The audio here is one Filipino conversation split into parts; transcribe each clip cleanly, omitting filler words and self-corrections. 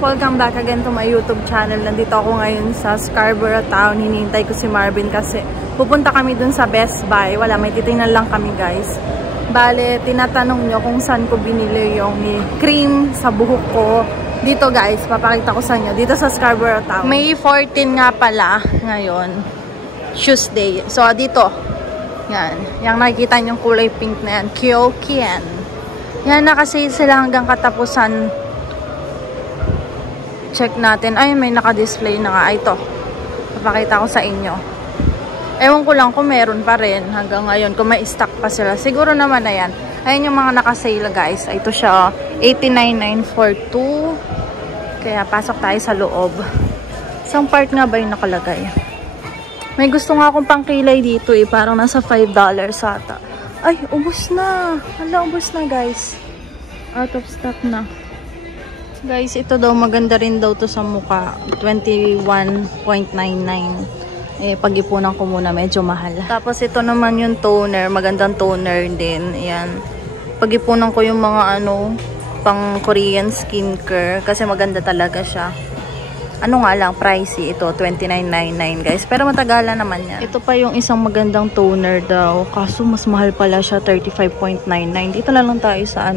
welcome back again to my YouTube channel. Nandito ako ngayon sa Scarborough Town. Hinihintay ko si Marvin kasi pupunta kami dun sa Best Buy. Wala, may titingnan lang kami guys. Bale, tinatanong nyo kung saan ko binili yung cream sa buhok ko. Dito guys, papakita ko sa inyo. Dito sa Scarborough Town. May 14 nga pala ngayon. Tuesday. So, dito. Yan. Yung nakikita nyo kulay pink na yan. Kyokian. Yan, nakasale sila hanggang katapusan. Check natin. Ay, may naka-display na nga. Ito. Papakita ko sa inyo. Ewan ko lang kung meron pa rin hanggang ngayon. Kung may stock pa sila. Siguro naman na yan. Ayan yung mga naka-sale guys. Ito siya. 89,942. Kaya pasok tayo sa loob. Isang part nga ba yung nakalagay? May gusto nga akong pangkilay dito eh. Parang nasa $5 ata. Ay, ubos na. Hala, ubos na guys. Out of stock na. Guys, ito daw maganda rin daw to sa mukha. 21.99. Eh, pag-ipunan ko muna, medyo mahal. Tapos ito naman yung toner. Magandang toner din. Ayan. Pag-ipunan ko yung mga pang Korean skincare. Kasi maganda talaga siya. Ano nga lang, pricey ito. $29.99 guys. Pero matagalan naman yan. Ito pa yung isang magandang toner daw. Kaso mas mahal pala siya. $35.99. Dito na lang tayo sa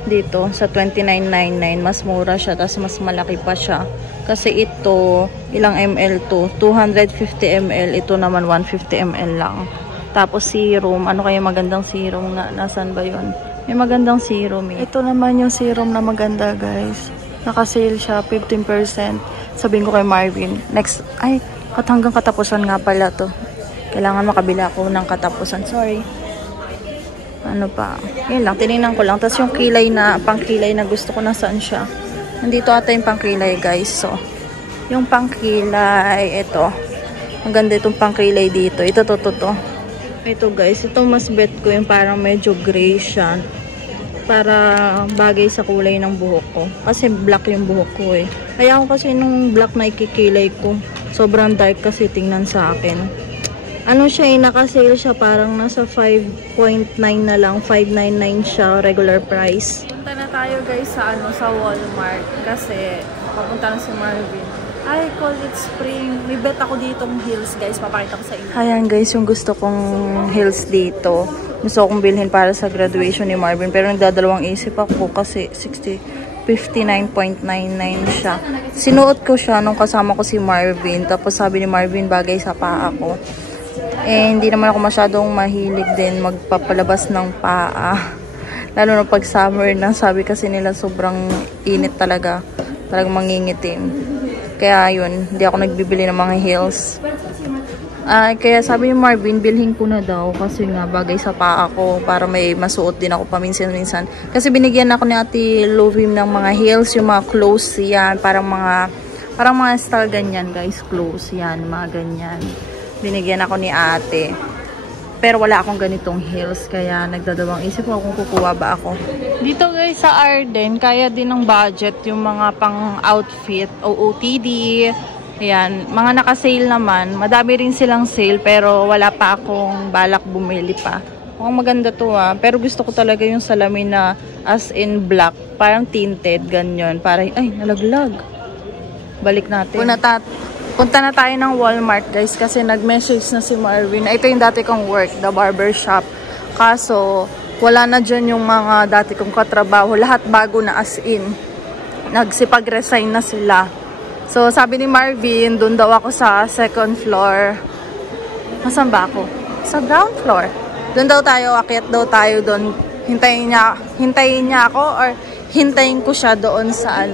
dito sa $29.99 mas mura siya, tapos mas malaki pa siya kasi ito ilang ml to, 250 ml, ito naman 150 ml lang. Tapos serum, ano kaya magandang serum nga, nasan ba yun? May magandang serum eh. Ito naman yung serum na maganda guys, naka-sale siya 15%. Sabihin ko kay Marvin next, ay hanggang katapusan nga pala to, kailangan makabila ako ng katapusan, sorry. Ano pa? Yun lang, tinignan ko lang. Tapos yung kilay na, pangkilay na gusto ko, nasaan siya? Nandito ata yung pangkilay guys. So, yung pangkilay, ito. Ang ganda itong pangkilay dito. Ito, to. Ito guys, ito mas bet ko yung parang medyo gray siya. Para bagay sa kulay ng buhok ko. Kasi black yung buhok ko eh. Kaya ako kasi nung black na ikikilay ko. Sobrang dark kasi tingnan sa akin. Ano siya eh, naka-sale siya parang nasa 5.9 na lang, 5.99 siya regular price. Punta na tayo guys sa sa Walmart kasi papunta na si Marvin. Ay, call it spring. May bet ako ditong heels guys, papakita ko sa inyo. Ayan guys, yung gusto kong heels dito. Gusto kong bilhin para sa graduation ni Marvin pero nagdadalawang isip ako kasi 59.99 siya. Sinuot ko siya nung kasama ko si Marvin, tapos sabi ni Marvin bagay sa paa ko. Eh, hindi naman ako masyadong mahilig din magpapalabas ng paa. Lalo na pag summer na, sabi kasi nila sobrang init talaga. Talagang mangingitim. Kaya yun, hindi ako nagbibili ng mga heels. Kaya sabi ni Marvin, bilhin ko na daw kasi nga bagay sa paa ko para may masuot din ako paminsan-minsan. Kasi binigyan ako ni Ate Lovim ng mga heels, yung mga close yan. Parang mga style ganyan guys, close yan, mga ganyan. Binigyan ako ni ate. Pero wala akong ganitong heels. Kaya nagdadawang isip ko kung kukuha ba ako. Dito guys sa Arden, kaya din ng budget yung mga pang outfit o OOTD. Ayan, mga naka-sale naman. Madami rin silang sale pero wala pa akong balak bumili pa. Mukhang maganda to Pero gusto ko talaga yung salamin na as in black. Parang tinted, ganyan. Parang, ay, nalaglag. Balik natin. Punta na tayo ng Walmart guys kasi nag-message na si Marvin. Ito yung dati kong work, the barber shop. Kaso wala na dyan yung mga dati kong katrabaho. Lahat bago na as in. Nagsipag-resign na sila. So sabi ni Marvin, dun daw ako sa second floor. Nasaan ba ako? Sa ground floor. Dun daw tayo, akyat daw tayo dun. Hintayin niya ako or hintayin ko siya doon sa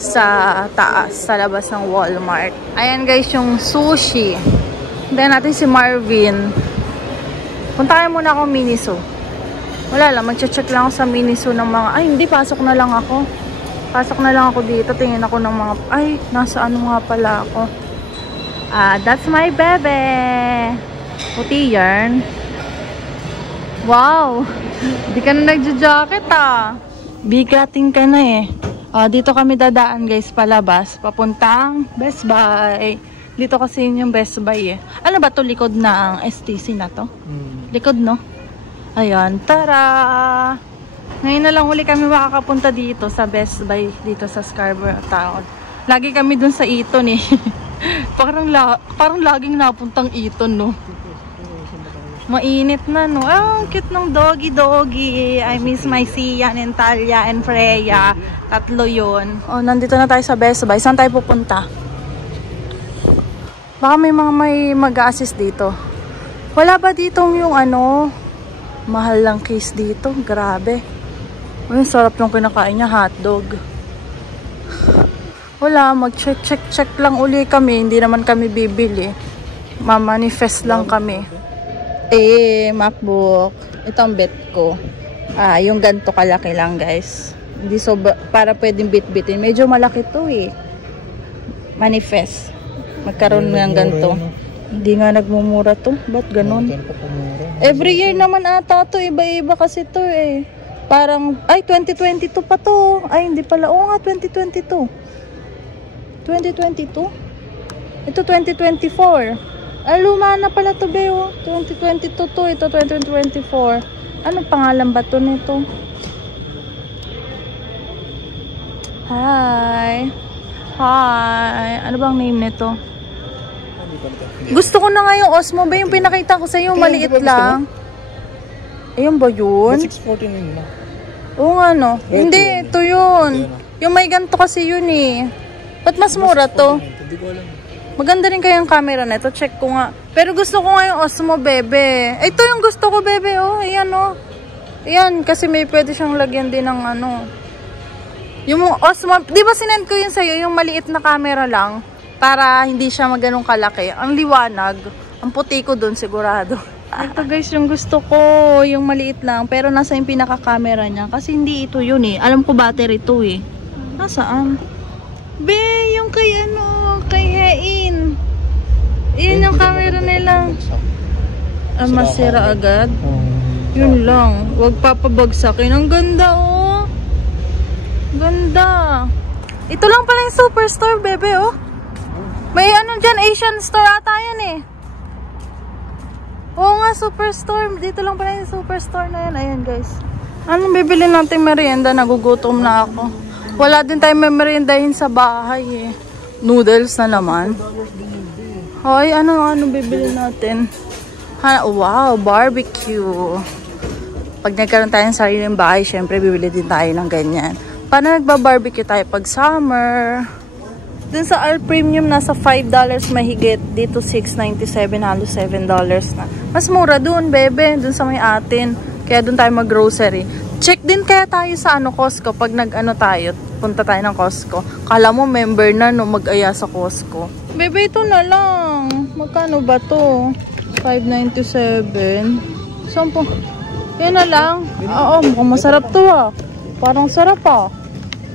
sa taas, sa labas ng Walmart. Ayan guys, yung sushi. Hintayin natin si Marvin. Punta kayo muna ako Miniso. Wala lang, mag-check lang ako sa Miniso ng mga, ay hindi, pasok na lang ako. Pasok na lang ako dito, tingin ako ng mga, ay, nasa nga pala ako. That's my bebe. Puti yarn. Wow, di ka na nagja-jacket Bigating ka na eh. Dito kami dadaan guys, palabas, papuntang Best Buy. Dito kasi yung Best Buy eh. Ano ba to, likod na ang STC na to? Likod no? Ayan, tara! Ngayon na lang uli kami makakapunta dito sa Best Buy dito sa Scarborough Town. Lagi kami dun sa Eton eh. parang laging napuntang Eton, no? Mainit na, no? Ah, ang cute ng doggy. I miss my Sian and Talia and Freya. Tatlo yun. Oh, nandito na tayo sa Best Buy. Saan tayo pupunta? Baka may mag-a-assist dito. Wala ba ditong yung ano? Mahal lang case dito. Grabe. Uy, sarap yung kinakain niya, hotdog. Wala, mag-check lang uli kami. Hindi naman kami bibili. Mamanifest lang kami. MacBook. Ito ang bet ko. Yung ganito kalaki lang, guys. Hindi para pwedeng bit-bitin. Medyo malaki to eh. Manifest. Magkaroon ng ganito. Hindi nga nagmumura to. Ba't ganun? Every year naman ata to. Iba-iba kasi to eh. Parang, 2022 pa to. Ay, hindi pala. Oo nga, 2022. 2022? Ito 2024. Luma na pala to, Beo. 2022 to. Ito 2024. Anong pangalan ba to nito? Hi. Ano bang name nito? Gusto ko na nga yung Osmo ba yung pinakita ko sa'yo. Maliit lang. Ayun ba yun? 614 yun na. Oo nga no. Hindi, ito yun. Yung may ganito kasi yun eh. Ba't mas mura to? Hindi ko alam. Maganda rin kayang camera na ito. Check ko nga. Pero gusto ko nga yung Osmo, bebe. Ito yung gusto ko, bebe. Oh, ayan oh. Ayan, kasi may pwede siyang lagyan din ng ano. Yung Osmo, di ba sinend ko yun sa'yo? Yung maliit na camera lang. Para hindi siya maganong kalaki. Ang liwanag. Ang puti ko dun, sigurado. Ito guys, yung gusto ko. Yung maliit lang. Pero nasa yung pinaka-camera niya. Kasi hindi ito yun eh. Alam ko battery ito eh. Nasaan? Be, yung kay ano, kay Hein. Iyan yung camera nila. Masira agad. Yun lang. Huwag papabagsakin. Ang ganda oh. Ganda. Ito lang pala yung Superstore, bebe oh. May ano dyan, Asian store ata yan eh. Oo nga, Superstore. Dito lang pala yung Superstore na yan. Ayan guys. Anong bibili natin merienda? Nagugutom na ako. Wala din tayo may meriendahin sa bahay eh. Noodles na naman. Hoy, ano bibili natin? Wow, barbecue. Pag nagkaroon tayo ng sariling bahay, syempre bibili din tayo ng ganyan. Paano nagba-barbecue tayo pag summer? Dun sa Al Premium, nasa $5 mahigit. Dito $6.97, halos $7 na. Mas mura dun, bebe. Dun sa may atin. Kaya dun tayo mag-grocery. Check din kaya tayo sa Costco pag tayo. Punta tayo ng Costco. Kala mo member na no mag-aya sa Costco. Bebe, ito na lang. Magkano ba to? $5.97. 10. Yan na lang. Oo, mukhang masarap to ah. Parang sarap ah.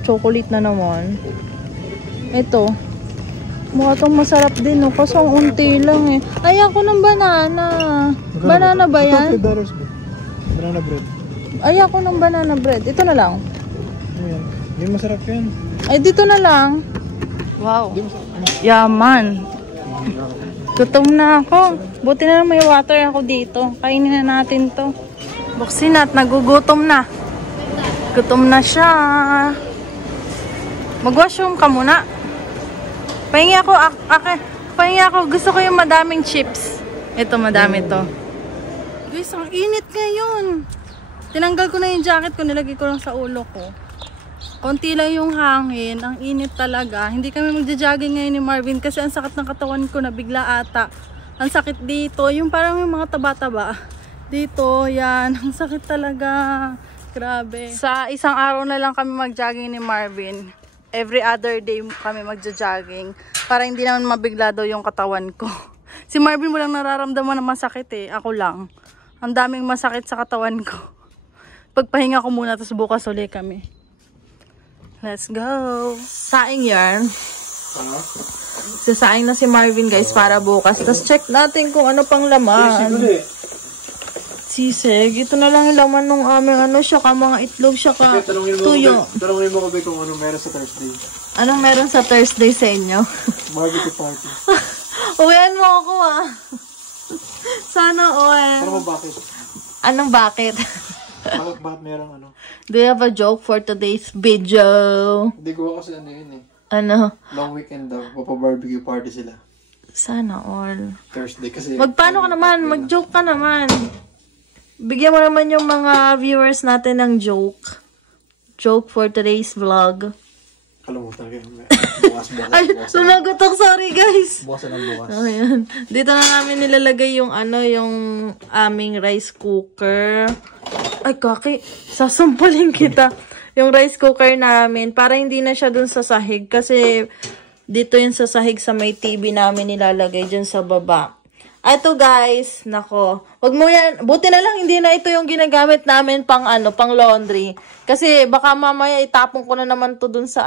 Chocolate na naman. Ito. Mukha itong masarap din no. Kasi ang unti lang eh. Ay, ako ng banana. Banana ba yan? $5 banana bread. Ay, ako ng banana bread. Ito na lang. Ayan. Hindi masarap yan. Ay, dito na lang. Wow. Yaman. Gutom na ako. Buti na may water ako dito. Kainin na natin to. Buksin at nagugutom na. Gutom na siya. Mag-washroom ka muna. Pahingi ako. Pahingi ako. Gusto ko yung madaming chips. Ito, madami to. Guys, ang init ngayon. Tinanggal ko na yung jacket ko. Nilagay ko lang sa ulo ko. Konti lang yung hangin. Ang init talaga. Hindi kami magja-jogging ngayon ni Marvin kasi ang sakit ng katawan ko na bigla ata. Ang sakit dito. Yung parang yung mga taba-taba. Dito, yan. Ang sakit talaga. Grabe. Sa isang araw na lang kami mag-jogging ni Marvin. Every other day kami magja-jogging. Para hindi naman mabigla daw yung katawan ko. Si Marvin walang nararamdaman na masakit eh. Ako lang. Ang daming masakit sa katawan ko. Pagpahinga ko muna tapos bukas ulit kami. Let's go. Saing yarn. Sasaing na si Marvin guys para bukas. Tapos check natin kung ano pang laman. Sisig. Ito na lang yung laman ng aming ano siya ka mga itlog siya ka tuyo. Tanongin mo ko ba kung ano meron sa Thursday. Anong meron sa Thursday sa inyo? Barbecue party. Uwian mo ako ah. Sana uwi. Pero bakit? Anong bakit? Bakit merong ano? Do you have a joke for today's video? Hindi ko kasi ano yun eh. Ano? Long weekend daw. Papa-barbecue party sila. Sana all. Thursday kasi. Magpaano ka naman? Mag-joke ka naman. Bigyan mo naman yung mga viewers natin ng joke. Joke for today's vlog. Kalimutan kayo. Bukas. Ay, sumagotok. Sorry, guys. Bukas na bukas. Ayan. Dito na namin nilalagay yung yung aming rice cooker. Ay, kaki. Sasampalin kita. Yung rice cooker namin. Para hindi na siya dun sa sahig. Kasi dito yung sa sahig sa may TV namin nilalagay dyan sa baba. Ito guys, nako. Wag mo yan. Buti na lang hindi na ito yung ginagamit namin pang pang laundry. Kasi baka mamaya itapon ko na naman to dun sa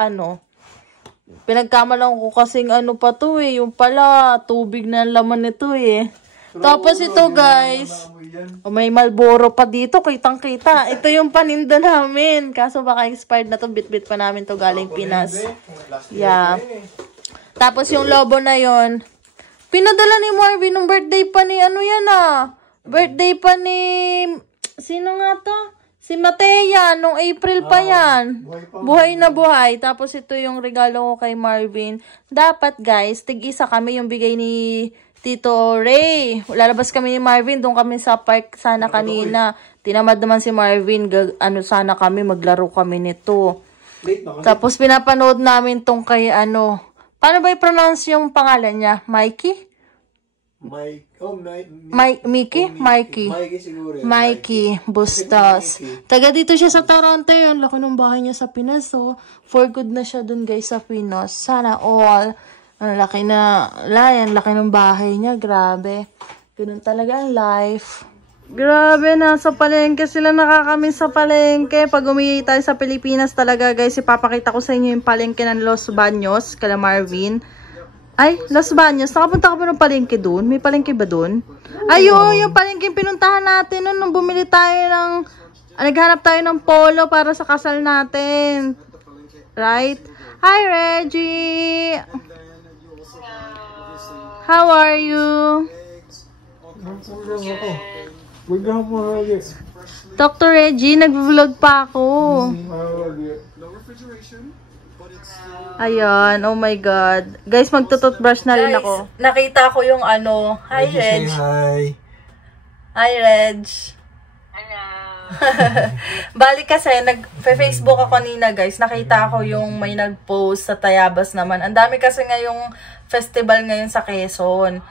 Pinagkamalan ko kasing pa to eh. Yung pala, tubig na laman nito eh. Tapos ito guys, may Marlboro pa dito, kitang-kita. Ito yung paninda namin. Kaso baka expired na to, bit-bit pa namin to galing Pinas. Yeah. Tapos yung lobo na yon, pinadala ni Marvin ng birthday pa ni birthday pa ni, sino nga to? Si Matea, nung April pa yan. Buhay na buhay. Tapos ito yung regalo ko kay Marvin. Dapat guys, tig-isa kami yung bigay ni Tito Ray. Lalabas kami ni Marvin. Doon kami sa park sana kanina. Tinamad naman si Marvin. Sana kami, maglaro kami nito. Tapos pinapanood namin tong kay paano ba i-pronounce yung pangalan niya? Mikey? Mikey siguro. Mikey Bustos. Taga dito siya sa Toronto yun. Laki ng bahay niya sa Pinas. So, for good na siya dun guys sa Pinas. Sana all. Ang laki ng bahay niya. Grabe. Ganun talaga ang life. Grabe, nasa palengke sila, nakakamiss sa palengke. Pag umihi tayo sa Pilipinas talaga guys, ipapakita ko sa inyo yung palengke ng Los Baños, kala Marvin. Ay, Los Baños, nakapunta ka ba ng palengke dun? May palengke ba dun? Ay, yung palengke pinuntahan natin nun, nung bumili tayo naghanap tayo ng polo para sa kasal natin. Right? Hi, Reggie! How are you? Dr. Reggie, nag-vlog pa ako. Ayun, oh my God. Guys, magtututbrush na rin ako. Nakita ko yung Hi, Reg. Hi. Hi, Reg. Hello. Bali kasi, nag-Facebook ako kanina, guys. Nakita ko yung may nag-post sa Tayabas naman. Ang dami kasi ngayong festival ngayon sa Quezon.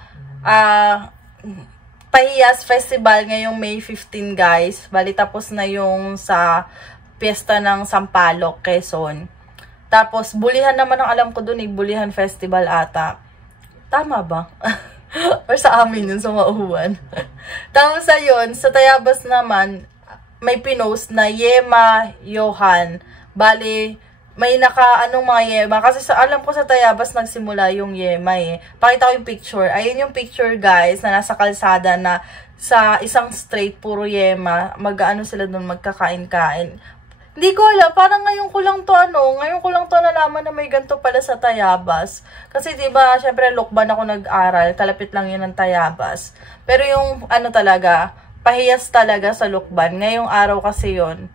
Pahiyas Festival ngayong May 15, guys. Bali, tapos na yung sa piyesta ng Sampaloc, Quezon. Tapos, bulihan naman ang alam ko dun eh. Bulihan Festival ata. Tama ba? Or sa amin yun, sa Mauwan. Tapos ayun, sa Tayabas naman, may pinost na Yema Johan. Bali, may mga Yema. Kasi alam ko sa Tayabas nagsimula yung Yema eh. Pakita ko yung picture. Ayun yung picture guys, na nasa kalsada na sa isang street, puro Yema. Sila dun, magkakain-kain. Hindi ko alam, parang ngayon ko lang to nalaman na may ganito pala sa Tayabas. Kasi diba, syempre Lokban ako nag-aral, kalapit lang yun ng Tayabas. Pero yung talaga, pahiyas talaga sa Lokban. Ngayong araw kasi yun.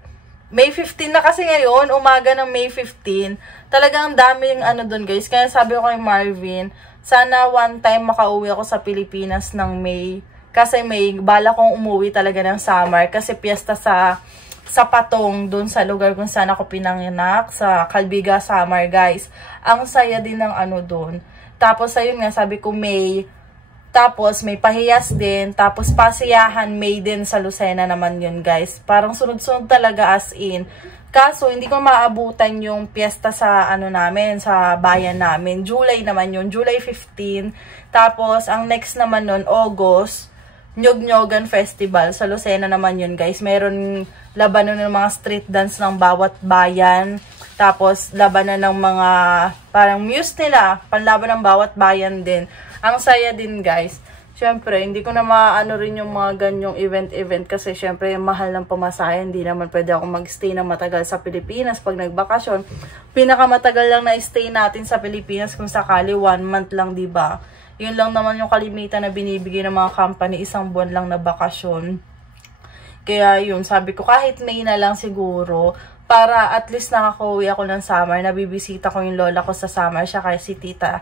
May 15 na kasi ngayon, umaga ng May 15. Talagang dami yung dun guys. Kaya sabi ko kay Marvin, sana one time makauwi ako sa Pilipinas ng May. Kasi may bala kong umuwi talaga ng summer. Kasi piyesta sa Patong, dun sa lugar kung saan ako pinanganak, sa Calbiga Summer, guys. Ang saya din ng dun. Tapos, ayun nga, sabi ko May. Tapos, may pahiyas din. Tapos, pasiyahan May din sa Lucena naman yun, guys. Parang sunod-sunod talaga as in. Kaso, hindi ko maabutan yung piyesta sa namin, sa bayan namin. July naman yun, July 15. Tapos, ang next naman nun, August, Nyog-Nyogan Festival. Sa Lucena naman yun, guys. Meron labanan ng mga street dance ng bawat bayan. Tapos, labanan ng mga, parang muse nila. Panlaban ng bawat bayan din. Ang saya din, guys. Siyempre, hindi ko na maano rin yung mga ganyong event kasi siyempre, mahal ng pamasahe. Hindi naman pwede ako mag-stay na matagal sa Pilipinas pag nagbakasyon. Pinakamatagal lang na stay natin sa Pilipinas kung sakali 1 month lang, diba? Yun lang naman yung kalimitan na binibigay ng mga company, 1 buwan lang na bakasyon. Kaya yun, sabi ko kahit May na lang siguro, para at least nakakauwi ako ng summer, nabibisita ko yung lola ko sa summer, siya kaya si tita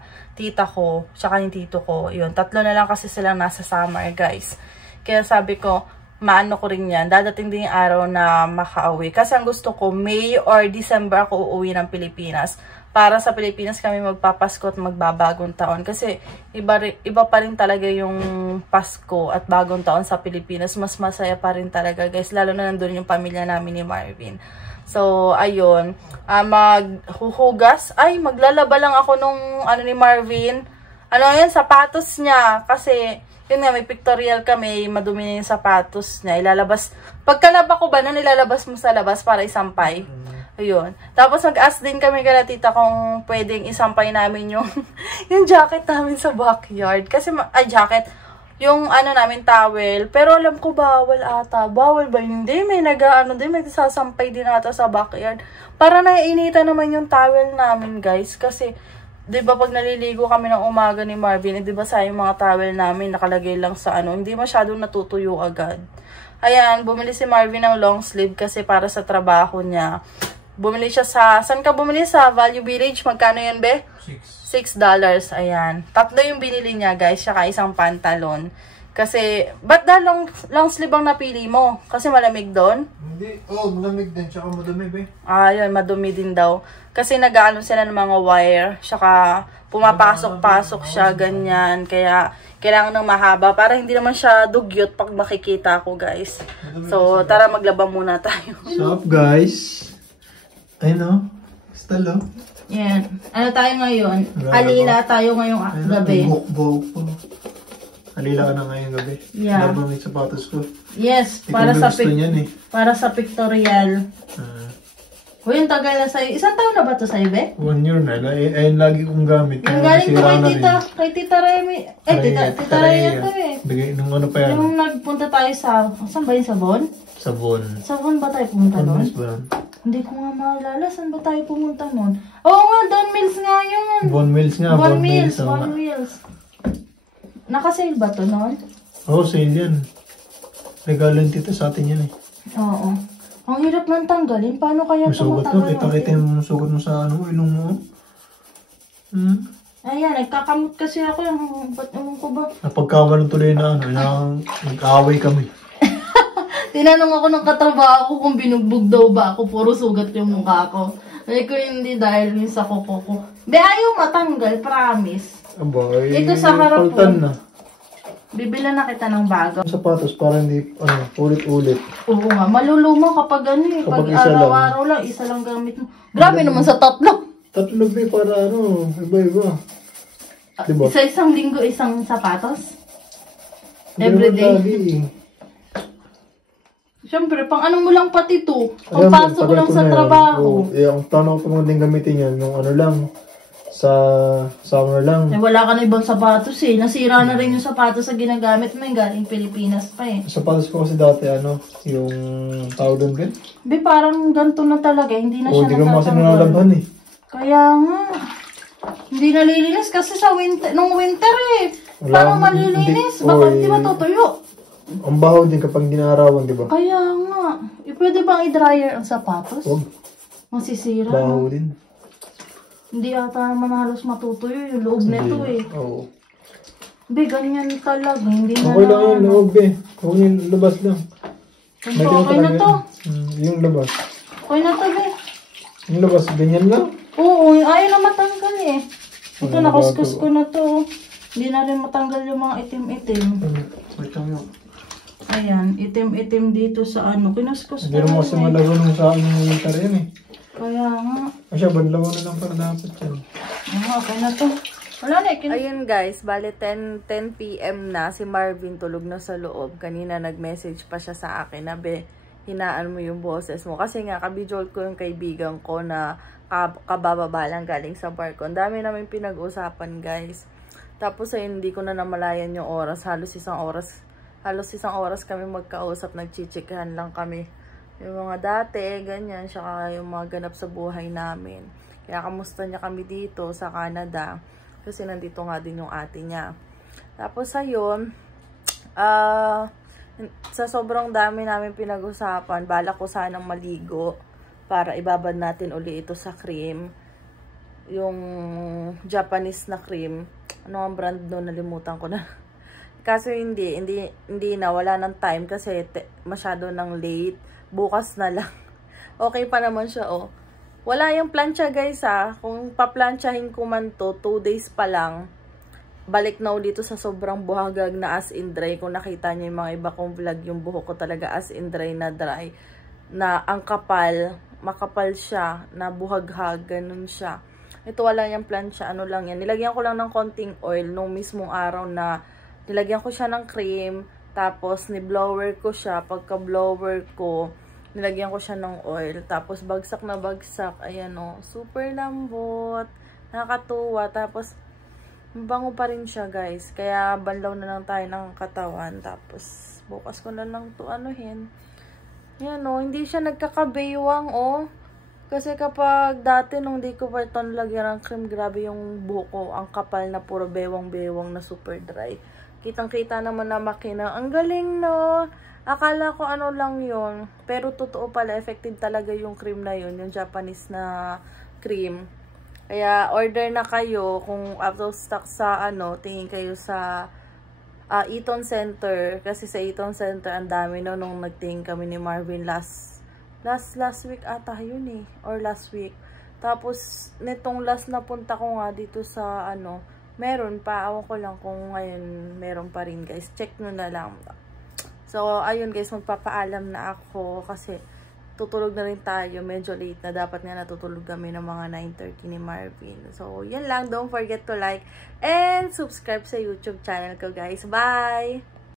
ko, siya yung tito ko. Yun, 3 na lang kasi silang nasa summer, guys. Kaya sabi ko, maano ko rin yan. Dadating din yung araw na makauwi. Kasi ang gusto ko, May or December ako uuwi ng Pilipinas. Para sa Pilipinas kami magpapasko at magbabagong taon. Kasi iba pa rin talaga yung Pasko at bagong taon sa Pilipinas. Mas masaya pa rin talaga, guys. Lalo na nandun yung pamilya namin ni Marvin. So, ayun. Maghuhugas. Ay, maglalaba lang ako nung ni Marvin. Yan, sapatos niya. Kasi yun nga, may pictorial kami, madumi na yung sapatos niya. Ilalabas, pagkalaba ko ba, nilalabas mo sa labas para isampay? Ayun. Tapos nag-ask din kami kala tita kung pwedeng isampay namin yung, yung jacket namin sa backyard. Kasi, jacket, yung namin towel. Pero alam ko bawal ata. Bawal ba? Hindi. May may sasampay din ata sa backyard. Para naiinitan naman yung towel namin, guys. Kasi, 'di ba pag naliligo kami ng umaga ni Marvin, 'di ba sa yung mga towel namin nakalagay lang sa hindi masyadong natutuyo agad. Ayan, bumili si Marvin ng long sleeve kasi para sa trabaho niya. Bumili siya saan ka bumili? Sa Value Village. Magkano yan, be? $6. Ayan. 3 yung binili niya, guys. Saka isang pantalon. Kasi, ba't long sleeve ang napili mo? Kasi malamig doon? Hindi. Malamig din. Tsaka madumi, be. Yun. Madumi din daw. Kasi nag-aano sila ng mga wire. Tsaka, pumapasok-pasok siya, ganyan. Kaya, kailangan ng mahaba. Para hindi naman siya dugyot pag makikita ko, guys. So, tara maglaba muna tayo. What's up, guys? Ayun, style, Yan. Ano tayo ngayon? Alila tayo ngayong gabi. Buhok po. Alila ka na ngayong gabi. Yeah. Laba may sapatos ko. Yes, para sa pictorial. Uy, yung tagal na sa'yo. Isang taon na ba ito sa'yo, be? 1 year na. Ayun lagi kong gamit. Yung galing ko kay Tita Remy. Tita Remy ito eh. Bigay nung pa yan. Yung nagpunta tayo saan ba yung Sabon? Sabon. Sabon ba tayo pumunta nun? Hindi ko nga maalala. Saan ba tayo pumunta nun? Oo nga, Don Mills nga yun. Bon Mills nga. Bon Mills. Naka-sale ba to nun? Oo, sale yan. Regalo yung tita sa atin yan eh. Oo. Ang hirap nang tanggalin. Paano kaya ito matanggal? Kita yung sugat mo sa ilong mo. Ayan, nagkakamot kasi ako. Ba't naman ko ba? Napagkamalan tuloy na nag-away kami. Tinanong ako ng katrabaho ko kung binugbog daw ba ako. Puro sugat yung mukha ko. Ay ko hindi dahil yung sa kuko ko. Ayaw matanggal, promise. Abay, ito sa harap po. Na. Bibila na kita ng bago. Sapatos para hindi ulit-ulit. Oo nga, maluluma kapag Kapag pag araw-araw lang, isa lang gamit mo. Grabe naman sa 3. 3 para iba-iba. Diba? Isa-isang linggo, isang sapatos? Everyday. Siyempre, pang ano mo lang pati to. Pang pasok mo lang sa trabaho. Ang tanong ko mo din gamitin yan, yung lang, sa summer lang. Wala ka na ibang sapatos eh. Nasira na rin yung sapatos sa ginagamit mo. Galing Pilipinas pa eh. Sapatos ko kasi dati, yung tawag doon din. Parang ganito na talaga. Hindi na siya hindi ko kasi nalalaban eh. Kaya nga. Hindi nalilinis kasi sa winter, nung winter eh. Parang malilinis. Bakit di matutuyo? Ang baho din kapag ginarawan, di ba? Kaya nga. Pwede bang i-dryer ang sapatos? Huwag. Masisira. Baho din. Hindi ata naman halos matutuyo yung loob nito eh. Oo. Ganyan talaga. Hindi na okay lang yung loob eh. Huwag yung labas lang. Okay na to. Yung labas. Okay na to Yung labas, ganyan lang? Oo, ayaw na matanggal eh. Ito, nakuskus ko na to. Hindi na rin matanggal yung mga itim-itim. Ayan, itim-itim dito sa kinuskus ko. Hindi naman kasi malago nung sa akin yung winter yan eh. Kaya nga. Asya, banlaw na lang para dapat yan. Okay na to. Wala na. Ayun guys, bale 10 PM na. Si Marvin tulog na sa loob. Kanina nag-message pa siya sa akin na, be, hinaan mo yung boses mo. Kasi nga, kabijol ko yung kaibigan ko na kabababa lang galing sa barko. Ang dami namin pinag-usapan guys. Tapos ay hindi ko na namalayan yung oras. Halos isang oras kami magkausap. Nagchichikahan lang kami. Yung mga dati, ganyan. Saka yung mga ganap sa buhay namin. Kaya kamusta niya kami dito sa Canada. Kasi nandito nga din yung ate niya. Tapos ayun, Sa sobrang dami namin pinag-usapan, balak ko sanang maligo para ibabad natin uli ito sa cream. Yung Japanese na cream. Ano ang brand doon? Nalimutan ko na. Kaso hindi na. Wala ng time kasi masyado nang late. Bukas na lang. Okay pa naman siya, oh. Wala yung plancha, guys, ha. Kung paplantsahin ko man to, 2 days pa lang. Balik na ulit sa sobrang buhagag na as in dry. Kung nakita niyo yung mga iba kong vlog, yung buhok ko talaga as in dry na dry. Na ang kapal, makapal siya, na buhaghag, ganun siya. Ito wala yung plancha, ano lang yan. Nilagyan ko lang ng konting oil nung mismong araw na nilagyan ko siya ng cream. Tapos ni-blower ko siya. Pagka-blower ko, nilagyan ko siya ng oil. Tapos bagsak na bagsak. Ayan o. Super lambot. Nakakatuwa. Tapos mabango pa rin siya, guys. Kaya banlaw na lang tayo ng katawan. Tapos bukas ko na lang to anuhin. Ayan o. Hindi siya nagkakabaywang o. Kasi kapag dati nung di ko pa ito nalagyan ng cream, grabe yung buhok ko. Ang kapal na puro bewang-bewang na super dry. Kitang-kita naman na makina. Ang galing, no? Akala ko ano lang yun. Pero totoo pala, effective talaga yung cream na yun. Yung Japanese na cream. Kaya order na kayo. Kung out of stock sa tingin kayo sa Eaton Center. Kasi sa Eaton Center, ang dami no, nung nagtingin kami ni Marvin last week ata yun eh. Or last week. Tapos, nitong last na punta ko nga dito sa meron pa. Awan ko lang kung ngayon meron pa rin, guys. Check nyo na lang. So, ayun guys, magpapaalam na ako kasi tutulog na rin tayo. Medyo late na. Dapat nga natutulog kami ng mga 9:30 ni Marvin. So, yan lang. Don't forget to like and subscribe sa YouTube channel ko, guys. Bye!